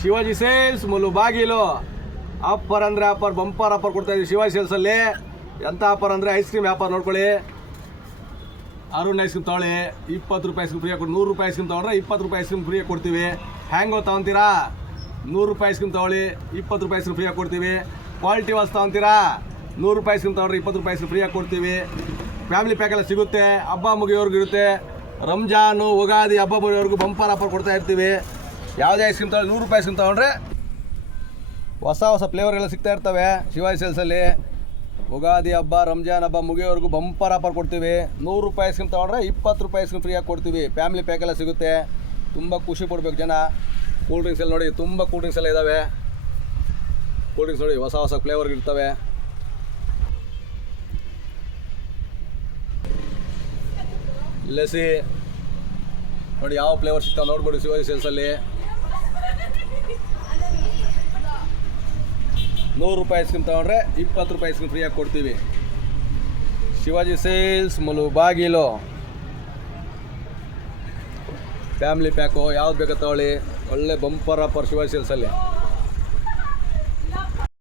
Shivaji sales Mulbagal offer ಅಂದರೆ offer, bumper offer ಕೊಡ್ತಾ ಇದ್ದೀವಿ ಶಿವಾಜಿ ಸೇಲ್ಸಲ್ಲಿ. ಎಂಥ ಆಫರ್ ಅಂದರೆ ಐಸ್ ಕ್ರೀಮ್ ವ್ಯಾಪಾರ ನೋಡ್ಕೊಳ್ಳಿ. ಅರುಣ್ ಐಸ್ ಕ್ರೀಮ್ ತೊಗೊಳ್ಳಿ, 20 ರೂಪಾಯಿ ಐಸ್ ಕ್ರೀಮ್ ಫ್ರೀಯಾಗಿ ಕೊಡಿ. 100 ರೂಪಾಯಿ ಐಸ್ ಕ್ರೀಮ್ ತೊಗೊಂಡ್ರೆ 20 ರೂಪಾಯಿ ಐಸ್ ಕ್ರೀಮ್ ಫ್ರೀಯಾಗಿ ಕೊಡ್ತೀವಿ. ಹ್ಯಾಂಗೋ ತೊಗೊತೀರಾ 100 ರೂಪಾಯಿ ಐಸ್ ಕ್ರೀಮ್ ತೊಗೊಳ್ಳಿ, 20 ರೂಪಾಯಿ ಐಸ್ ಕ್ರೀಮ್ ಫ್ರೀಯಾಗಿ ಕೊಡ್ತೀವಿ. ಕ್ವಾಲಿಟಿ ವಾಸ್ ತೊಗೊತೀರಾ 100 ರೂಪಾಯಿ ಐಸ್ ಕ್ರೀಮ್ ತೊಗೊಂಡ್ರೆ 20 ರೂಪಾಯಿ ಐಸ್ ಕ್ರೀಮ್ ಫ್ರೀಯಾಗಿ ಕೊಡ್ತೀವಿ. ಫ್ಯಾಮಿಲಿ ಪ್ಯಾಕ್ ಎಲ್ಲ ಸಿಗುತ್ತೆ. ಹಬ್ಬ ಮುಗಿಯೋರ್ಗು ಇರುತ್ತೆ. ರಂಜಾನು, ಉಗಾದಿ ಹಬ್ಬ ಮುಗಿಯೋರ್ಗು ಬಂಪರ್ ಆಫರ್ ಕೊಡ್ತಾ ಇರ್ತೀವಿ. ಯಾವುದೇ ಐಸ್ ಕ್ರೀಮ್ ತೊಗೊಳ್ಳಿ 100 ರೂಪಾಯಿ ಐಸ್ ಕ್ರೀಮ್ ತೊಗೊಂಡ್ರೆ ಹೊಸ ಹೊಸ ಫ್ಲೇವರ್ಗಳು ಸಿಗ್ತಾ ಇರ್ತವೆ ಶಿವಾಜಿ ಸೇಲ್ಸಲ್ಲಿ. ಉಗಾದಿ ಹಬ್ಬ, ರಂಜಾನ್ ಹಬ್ಬ ಮುಗಿಯೋವರೆಗೂ ಬಂಪರ್ ಆಫರ್ ಕೊಡ್ತೀವಿ. 100 ರೂಪಾಯಿ ಐಸ್ ಕ್ರೀಮ್ ತೊಗೊಂಡ್ರೆ 20 ರೂಪಾಯಿ ಐಸ್ ಕ್ರೀಮ್ ಫ್ರೀಯಾಗಿ ಕೊಡ್ತೀವಿ. ಫ್ಯಾಮಿಲಿ ಪ್ಯಾಕ್ ಎಲ್ಲ ಸಿಗುತ್ತೆ. ತುಂಬ ಖುಷಿ ಪಡ್ಬೇಕು ಜನ. ಕೂಲ್ ಡ್ರಿಂಕ್ಸ್ ಎಲ್ಲ ನೋಡಿ, ತುಂಬ ಕೂಲ್ ಡ್ರಿಂಕ್ಸ್ ಎಲ್ಲ ಇದ್ದಾವೆ. ಕೂಲ್ ಡ್ರಿಂಕ್ಸ್ ನೋಡಿ, ಹೊಸ ಹೊಸ ಫ್ಲೇವರ್ಗಳು ಇರ್ತವೆ. ಲಸಿ ನೋಡಿ, ಯಾವ ಫ್ಲೇವರ್ ಸಿಗ್ತಾವೆ ನೋಡ್ಬೋದು ಶಿವಾಜಿ ಸೇಲ್ಸಲ್ಲಿ. 100 ರೂಪಾಯಿ ಐಸ್ ಕ್ರೀಮ್ ತೊಗೊಂಡ್ರೆ 20 ರೂಪಾಯಿ ಐಸ್ ಕ್ರೀಮ್ ಫ್ರೀಯಾಗಿ ಕೊಡ್ತೀವಿ. Shivaji sales Mulbagal. Family pack ಯಾವ್ದು ಬೇಕೋ ತೊಗೊಳ್ಳಿ. ಒಳ್ಳೆ ಬಂಪರ್ ಆಫರ್ ಶಿವಾಜಿ ಸೇಲ್ಸಲ್ಲಿ.